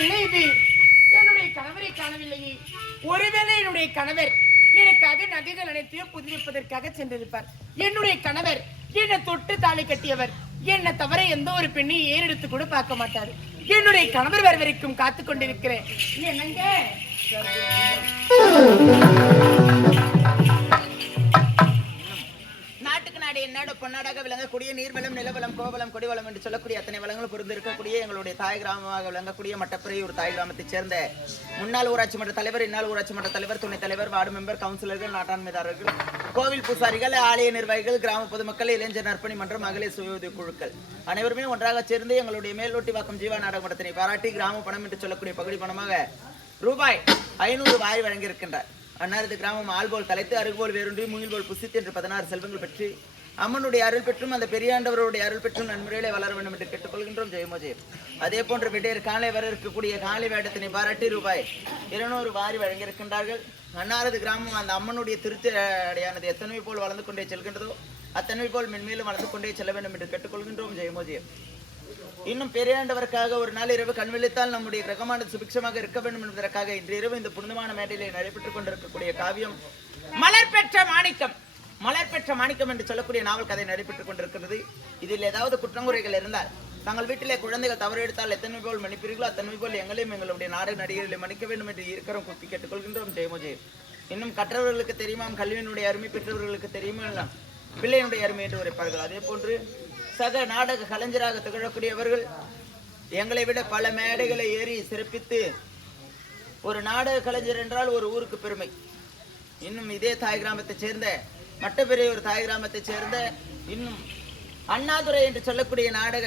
என்ன இது? என்னுடைய கணவரை காணவில்லையே. ஒருவேளை என்னுடைய கணவர் எனக்காக நகைகள் அனைத்தையும் புதுப்பிப்பதற்காக சென்றிருப்பார். என்னுடைய கணவர் என்னை தொட்டு தாலி கட்டியவர். என்ன தவிர எந்த ஒரு பெண்ணையும் ஏறெடுத்து கூட பார்க்க மாட்டாரு. என்னுடைய கணவர் வர வரைக்கும் காத்துக் கொண்டிருக்கிறேன். என்னங்க நாடு பொன்னாடாக விளங்கக்கூடிய நீர்வளம், நிலவளம், கோவளம், கொடிவளம் என்று சொல்லக்கூடிய அத்தனை வளங்களும் பொருந்திருக்கக்கூடிய எங்களுடைய தாய் கிராமமாக விளங்கக்கூடிய மட்டப்பிறை ஒரு தாய் கிராமத்தைச் சேர்ந்த முன்னாள் ஊராட்சி மன்ற தலைவர், இந்நாள் ஊராட்சி மன்ற தலைவர், துணைத் தலைவர், வார்டு மெம்பர், கவுன்சிலர்கள், நாட்டாண்மைதாரர்கள், கோவில் பூசாரிகள், ஆலய நிர்வாகிகள், கிராம பொதுமக்கள், இளைஞர் நற்பணி மன்றம், மகளிர் சுய உதவி குழுக்கள் அனைவருமே ஒன்றாக சேர்ந்து எங்களுடைய மேல்நோட்டி வாக்கம் ஜீவா நாடக மன்றத்தினை பாராட்டி கிராம பணம் என்று சொல்லக்கூடிய பகுதி பணமாக ரூபாய் 500 வாரி வழங்கியிருக்கின்றார். அன்னாரது கிராமம் ஆள்போல் தலைத்து அருகோல் வேறுன்றி முயல்போல் புசித்து என்று 16 செல்வங்கள் பெற்று அம்மனுடைய அருள் பெற்றும் அந்த பெரியாண்டவருடைய அருள் பெற்றும் நன்முறையிலே வளர வேண்டும் என்று கேட்டுக்கொள்கின்றோம். ஜெயமோ ஜெயம். அதே போன்று விடையர் காலை வர இருக்கக்கூடிய காலை வேடத்தினை பாராட்டி ரூபாய் 200 வாரி வழங்கியிருக்கின்றார்கள். அன்னாரது கிராமம் அந்த அம்மனுடைய திருச்சடையானது எத்தனை போல் வளர்ந்து கொண்டே செல்கின்றதோ அத்தனை போல் மென்மேலும் வளர்ந்து கொண்டே செல்ல வேண்டும் என்று கேட்டுக்கொள்கின்றோம். ஜெயமோ ஜெயம். இன்னும் பெரியாண்டவருக்காக ஒரு நாள் இரவு கண் விழித்தால் நம்முடைய கிரகமானது சுபிக்ஷமாக இருக்க வேண்டும் என்பதற்காக இன்று இரவு இந்த புனிதமான மேடையிலே நடைபெற்றுக் கொண்டிருக்கக்கூடிய காவியம் மலர் பெற்ற மாணிக்கம். மலர் பெற்ற மாணிக்கம் என்று சொல்லக்கூடிய நாவல் கதை நடைபெற்றுக் கொண்டிருக்கிறது. இதில் ஏதாவது குற்றங்குறைகள் இருந்தால் தங்கள் வீட்டிலே குழந்தைகள் தவறு எடுத்தால் எத்தனை போல் மன்னிப்பீர்களோ அத்தனை போல் எங்களையும் எங்களுடைய நாடக நடிகர்களை மன்னிக்க வேண்டும் என்று இருக்கிறோம் குப்பி கேட்டுக்கொள்கின்றோம். ஜெயமோ ஜெயம். இன்னும் கற்றவர்களுக்கு தெரியுமா கல்வியினுடைய அருமை, பெற்றவர்களுக்கு தெரியுமா பிள்ளையினுடைய அருமை என்று உரைப்பார்கள். அதே போன்று சக நாடக கலைஞராக திகழக்கூடியவர்கள் எங்களை விட பல மேடைகளை ஏறி சிறப்பித்து ஒரு நாடக கலைஞர் என்றால் ஒரு ஊருக்கு பெருமை. இன்னும் இதே தாய் கிராமத்தை சேர்ந்த மட்டப்பெரிய ஒரு தாய் கிராமத்தை சேர்ந்த இன்னும் அண்ணாதுரை என்று சொல்லக்கூடிய நாடக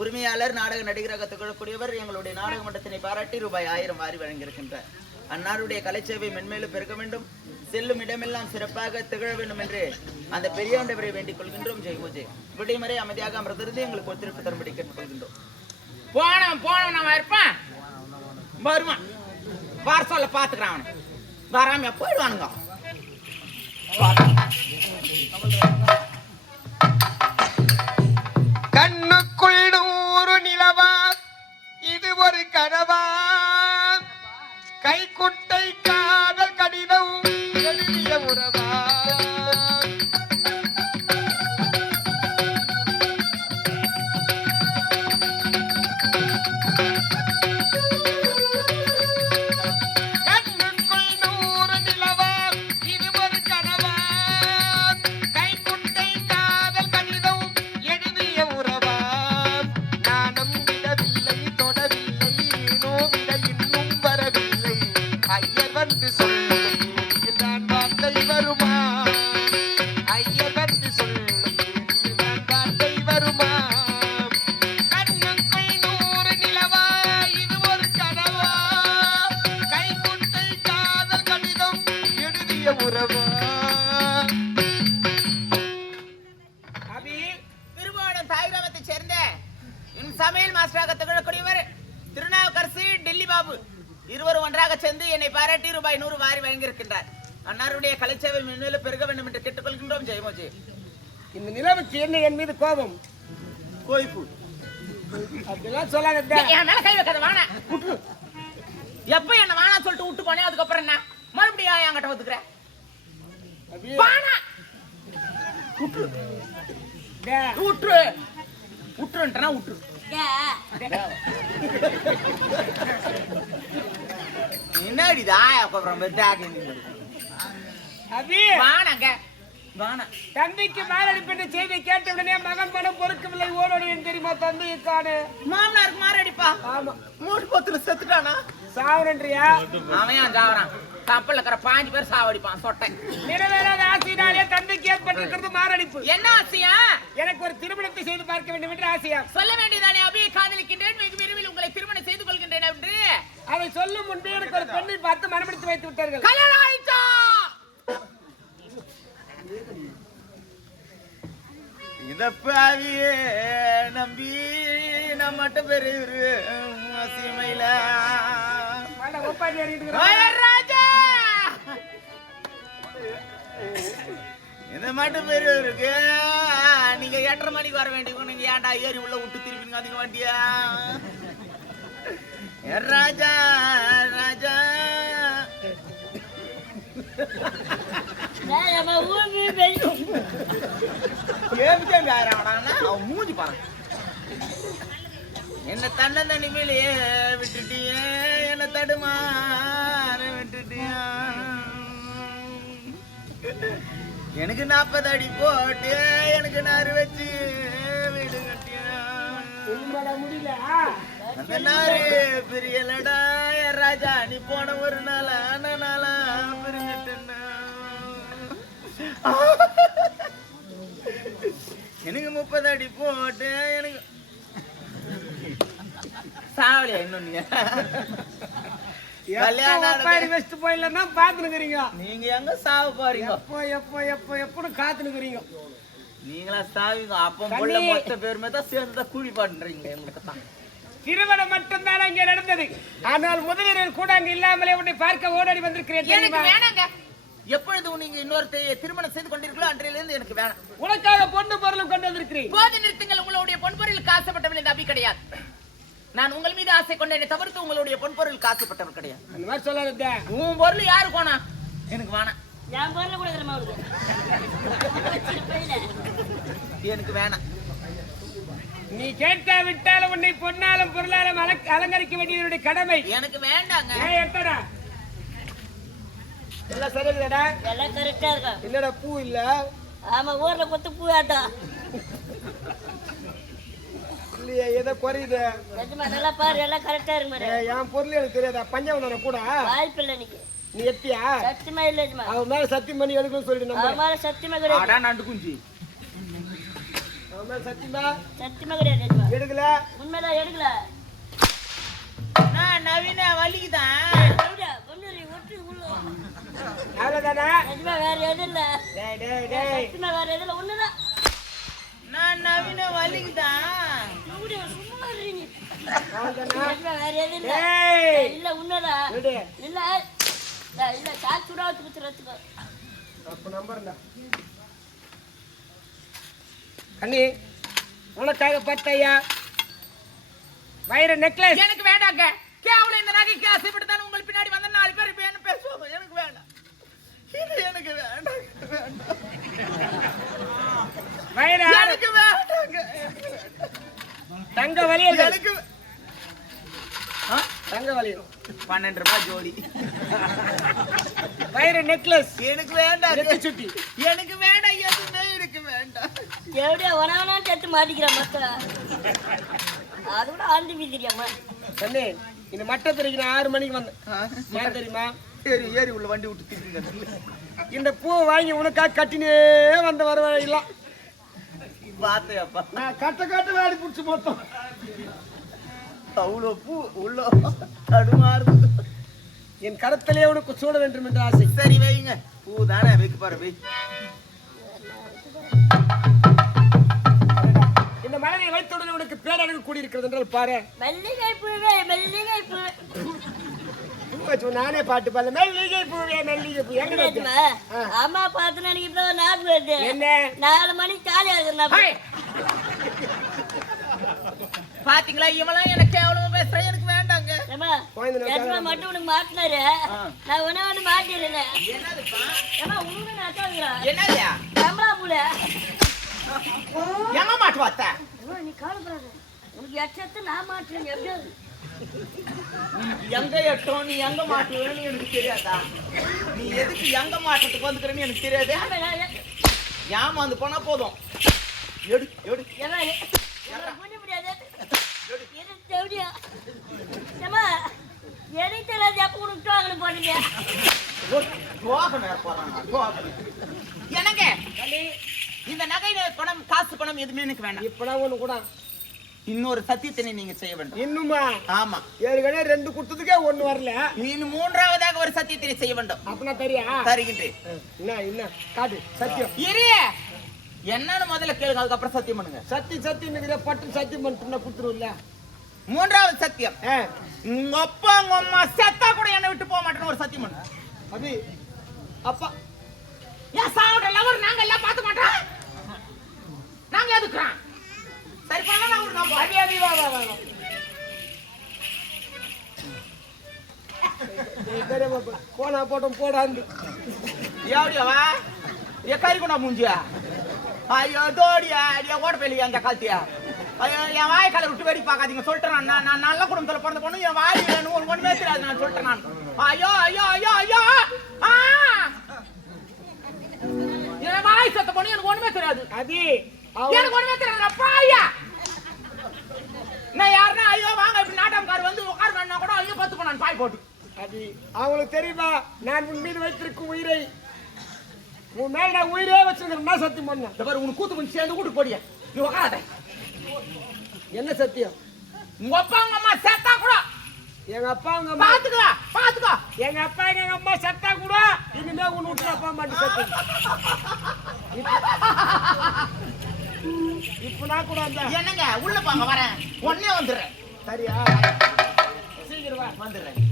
உரிமையாளர், நாடக நடிகராக திகழக்கூடியவர் எங்களுடைய நாடக மன்றத்தினை பாராட்டி ரூபாய் 1000 வாரி வழங்கியிருக்கின்றார். அன்னாருடைய கலைச்சேவை மென்மேலும் பெருக்க வேண்டும், செல்லும் இடமெல்லாம் சிறப்பாக திகழ வேண்டும் என்று அந்த பெரியாண்டவரை வேண்டிக் கொள்கின்றோம். ஜெயமோ ஜெயம். விடைமுறை அமைதியாக அமர்ந்திருந்து எங்களுக்கு ஒத்துழைப்பு தரும்படி கேட்டுக்கொள்கின்றோம். போனோம் நம்ம இருப்பான் வருவான் பார்சல்ல பாத்துக்கிறான் வராம போயிடுவானுங்க. கண்ணுக்குள் 100 நிலவா இது ஒரு கனவா, கைக்குட்டை காதல் கடிதம் எழுதிய உறவா, சமையல் மாஸ்டராக திகழக்கூடியவர் திருநாவுக்கரசு, டெல்லி பாபு இருவரும் ஒன்றாக சேர்ந்து என்னை பாராட்டி ரூபாய் 100 வாரி வழங்கியிருக்கின்றார். அன்னாருடைய கலைச்சேவை மென்மேலும் பெருக வேண்டும் என்று கேட்டுக்கொள்கின்றோம். ஜெயமோஜி. இந்த நிலவுக்கு என்ன என் மீது கோபம்? கோய்ப்பு அப்படிலாம் சொல்லாத. என் மேல கை வைக்காத. வாணா எப்ப என்ன வாணா சொல்லிட்டு விட்டு போனே, அதுக்கப்புறம் என்ன மறுபடியும் என்கிட்ட ஒத்துக்கிற? வாணா விட்டுரு விட்டுருன்றா விட்டுரு. என்னடிதா தந்தைக்கு மாரடிப்பு செய்தி கேட்ட உடனே மகன் படம் பொறுக்கவில்லை ஓடோடுவேன் தெரியுமா? தந்தையை காணு. மாமனாருக்கு மாரடிப்பா? ஆமா. 3 பொத்துல செத்துட்டானா? சாவரன்றியா? அவன் சாவறான். கப்பல்ல இருக்கிற 5 பேர் சாவடிப்பான் சொட்டை. நிறைவேறாத ஆசையினாலே தந்தைக்கு ஏற்பட்டிருக்கிறது மாரடிப்பு. என்ன ஆசையா? எனக்கு ஒரு திருமணத்தை செய்து பார்க்க வேண்டும் என்று ஆசையா? சொல்ல வேண்டியதானே, அபியை காதலிக்கின்றேன், வெகு விரைவில் உங்களை திருமணம் செய்து கொள்கின்றேன் என்று. அதை சொல்லும் முன்பே எனக்கு ஒரு பெண்ணை பார்த்து மனப்படுத்தி வைத்து விட்டார்கள். கல்யாணம் ஆயிட்டா? இதப்பாவியே நம்பி நம்ம மட்டும் பெரிய சீமையில ராஜா இந்த மட்டும் பெரிய இருக்கு. நீங்க 8:30 மணிக்கு வர வேண்டிய நீங்க ஏன்டா ஏறி உள்ள விட்டு திருப்பி அதிக வண்டியா? ஏ ராஜா ராஜா அவன் மூஞ்சி பாரு. என்ன தன்ன தனிமையிலேயே விட்டுட்டியே, என்ன தடுமாற விட்டுட்டியா, எனக்கு 40 அடி போட்டு எனக்கு நாறு வச்சு வீடு கட்டியா, முடியல அந்த நாரு பிரியலடா என் ராஜா, நீ போன ஒரு நாளா நாளா பிரிஞ்சிட்டேன்னா, எனக்கு 30 அடி போட்டு எனக்கு சாவலியா இன்னும் நீங்க போயிடலன்னா பாத்துனுக்குறீங்க. நீங்க எங்க சாவ போறீங்க? எப்போ காத்துனுக்குறீங்க. நீங்களா சாவிங்க. அப்போ புள்ள மொத்த பேருமே தான் சேர்ந்து கூலி பாடுறீங்க. எங்களுக்கு தான் திருமணம் மட்டும்தான் அங்கே நடந்தது. ஆனால் முதலிரல் கூட அங்க இல்லாமலே உன்னை பார்க்க ஓடடி வந்திருக்கிறேன். எனக்கு வேணாங்க. எப்பொழுது நீங்க இன்னொருத்தைய திருமணம் செய்து கொண்டிருக்கீங்களோ அன்றையிலிருந்து எனக்கு வேணாம். உனக்காக பொண்ணு பொருளும் கொண்டு வந்திருக்கிறேன். போது நிறுத்துங்கள். உங்களுடைய பொன் பொருளுக்கு ஆசைப்பட்டவள் என்று அப்படி கிடையாது. நான் உங்கள் மீது ஆசை கொண்டேனே தவிர்த்து உங்களுடைய பொன் பொருளுக்கு ஆசைப்பட்டவர் கிடையாது. அந்த மாதிரி சொல்லாத. உன் பொருள் யாரு போனா எனக்கு வேணாம். என் பொருள் கூட தெரியுமா அவளுக்கு? எனக்கு வேணாம். நீ கேட்டா விட்டாலும் உன்னை பொன்னாலும் பொருளாலும் அலங்கரிக்க வேண்டியது கடமை. எனக்கு வேண்டாங்க. எத்தடா எல்லாம் சரியில்லடா. எல்லாம் கரெக்டா இருக்கா? இல்லடா பூ இல்ல. ஆமா ஊர்ல கொத்து பூ ஆட்டம் இல்லையா? ஏதோ குறையுது. நிஜமா நல்லா பாரு, எல்லாம் கரெக்டா இருக்கு மாதிரி. என் பொருள் எனக்கு தெரியாதா? பஞ்சவன கூட வாய்ப்பு இல்லை. இன்னைக்கு நீ எத்தியா? சத்தியமா இல்ல. அவன் மேல சத்தியம் பண்ணி எடுக்கணும்னு சொல்லிட்டு அவன் மேல சத்தியமா கிடையாது. நண்டு குஞ்சி அவன் மேல சத்தியமா கிடையாது. எடுக்கல. உண்மைதான் எடுக்கல. நான் நவீன வலிக்குதான். அவ்வளவுதானா? நிஜமா வேற எதுவும் இல்ல. சத்தியமா வேற எதுவும் இல்ல. ஒண்ணுதான். நான் நவீன வலிக்குதான். சும்மா இருங்க. அவ்வளவுதானா? நிஜமா வேற எதுவும் இல்ல. இல்ல உண்மைதான். இல்ல இல்ல கால் சுடாவத்து குத்துறதுக்கு. அப்ப நம்பர்டா கண்ணி. உனக்காக பத்தையா வைர நெக்லஸ். எனக்கு வேண்டாங்க. கேவலம் இந்த நகைக்கு ஆசைப்பட்டுதான் உங்கள் பின்னாடி வந்த 4 பேர் இப்ப என்ன பேசுவாங்க. எனக்கு வேண்டாம். இது எனக்கு வேண்டாம். வைர எனக்கு வேண்டாங்க. தங்க வளையல். எனக்கு தங்க வளையல் 12 ரூபாய் ஜோடி. வைர நெக்லஸ் எனக்கு வேண்டாம். நெத்தி சுட்டி எனக்கு வேண்டாம். எதுவுமே எனக்கு வேண்டாம். எப்படியா உணவனா செத்து மாட்டிக்கிறான் மக்கள். அது கூட ஆண்டு வீதிரியாமா. கண்ணு. இந்த மட்டத்துறைக்கு நான் 6 மணிக்கு வந்தேன். ஏன் தெரியுமா? ஏறி உள்ள வண்டி விட்டு திட்டுங்க. இந்த பூ வாங்கி உனக்காக கட்டினே வந்த வரவழையில பாத்தையப்பா. நான் கட்ட வாடி புடிச்சு போட்டோம். அவ்வளோ பூ உள்ள தடுமாறுது. என் கரத்திலே உனக்கு சூட வேண்டும் என்ற ஆசை. சரி வைங்க. பூ தானே வைக்க பாரு. வை. இந்த மலரை வைத்துடன் உனக்கு பேரழகு கூடியிருக்கிறது என்றால் பாரு. மல்லிகை பூவே மல்லிகை பூ. நானே பாட்டு பாடல. மல்லிகை பூவே மல்லிகை பூ. எங்க தெரியுமா? அம்மா பார்த்து எனக்கு இப்போ நாக்கு வருது. என்ன 4 மணிக்கு காலியா இருக்கு. பாத்தீங்களா? இவெல்லாம் எனக்கு எவ்வளவு பேசுறேன். எனக்கு வேண்டாங்க. மட்டும் உனக்கு மாட்டினாரு. நான் உணவு மாட்டிடுறேன். என்னதுப்பா? உனக்கு நான் சொல்கிறேன். என்னதுயா? கமலா பூல எங்க மாட்டு வாத்த? நீ காலப்படாது. உனக்கு எச்சத்து நான் மாட்டுறேன். எப்படியாது எங்க எட்டோம் நீ எங்க மாட்டுவேன்னு எனக்கு தெரியாதா? நீ எதுக்கு எங்க மாட்டுறதுக்கு வந்துக்கிறேன்னு எனக்கு தெரியாது. ஏமாந்து போனா போதும். எடு எடு. பண்ண முடியாது. எப்படியா ஏமா எனக்கு தெரியாது. எப்ப உனக்கு டோக்கன் போட்டீங்க? என்னங்க இந்த நகை பணம் காசு பணம் எதுவுமே எனக்கு வேண்டாம். இப்பதான் ஒண்ணு கூட இன்னொரு சத்தியத்தினை நீங்க செய்ய வேண்டும். இன்னுமா? ஆமா. ஏற்கனவே 2 கொடுத்ததுக்கே 1 வரல. இன்னும் 3ஆவதாக ஒரு சத்தியத்தினை செய்ய வேண்டும். அப்பனா தெரியா? தருகின்றேன். என்ன காட்டு சத்தியம். இரு. என்னன்னு முதல்ல கேளுங்க. அதுக்கப்புறம் சத்தியம் பண்ணுங்க. சத்தியம் பட்டு சத்தியம் பண்ணிட்டு குடுத்துருவில்ல. 3ஆவது சத்தியம். உங்க அப்பா உங்க அம்மா செத்தா கூட என்னை விட்டு போக மாட்டேன்னு ஒரு சத்தியம் பண்ணு. அபி அப்பா ஏன் சாவுற லவர் நாங்க எல்லாம் பார்த்து மாட்டோம். நாங்க எதுக்குறோம்? சரி பண்ணலாம். ஒரு நம்ம அபி வா வா வா. தெரியாம போனா போட்டோம் போடாந்து எப்படியாவா எக்காரி கொண்டா மூஞ்சியா ஐயோ தோடியா ஓட போயிலியா அந்த காலத்தியா ஐயோ என் வாய் கலர் விட்டு வேடி பார்க்காதீங்க சொல்லிட்டேன் நான் நல்ல குடும்பத்துல பிறந்த பொண்ணு என் வாய் ஒண்ணுமே தெரியாது நான் சொல்லிட்டேன் நான் ஐயோ ஐயோ ஐயோ ஐயோ என் வாய் சத்த பொண்ணு எனக்கு ஒண்ணுமே தெரியாது அது எனக்கு ஒண்ணுமே தெரியாது பாயா நான் யாருன்னா ஐயோ வாங்க இப்படி நாட்டம்கார் வந்து உட்கார் வேணா கூட ஐயோ பத்து போனான் பாய் போட்டு அது அவங்களுக்கு தெரியுமா நான் உன் மீது வைத்திருக்கும் உயிரை உன் மேல நான் உயிரே வச்சிருக்கிறேன் சத்தியம் பண்ணேன் இந்த பாரு உனக்கு கூத்து கொஞ்சம் சேர்ந்து கூட்டு போடிய நீ உட்காராத என்ன சத்தியம் உங்க அப்பா உங்க அம்மா செத்தா கூட எங்க அப்பா அவங்க அம்மா பாத்துக்கோ எங்க அப்பா எங்க அம்மா செத்தா கூட இனிமே உன் வீட்டுல அப்பா மாட்டி சத்தியம் இப்ப நான் கூட அந்த என்னங்க உள்ள போங்க வரேன் உடனே வந்துடுறேன் சரியா சீக்கிரம் வந்துடுறேன்